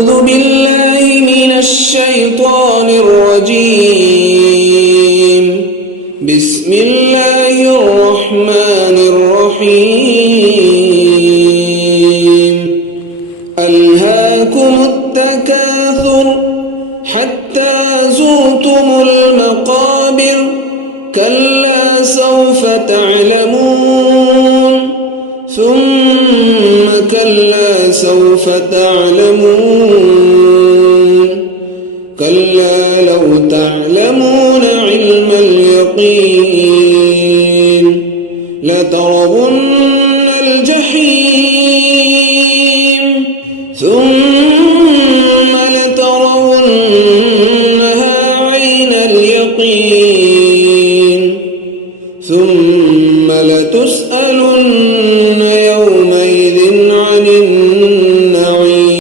أعوذ بالله من الشيطان الرجيم. بسم الله الرحمن الرحيم. ألهاكم التكاثر حتى زرتم المقابر كلا سوف تعلمون ثم كلا سوف تعلمون كلا لو تعلمون علم اليقين لترون الجحيم ثم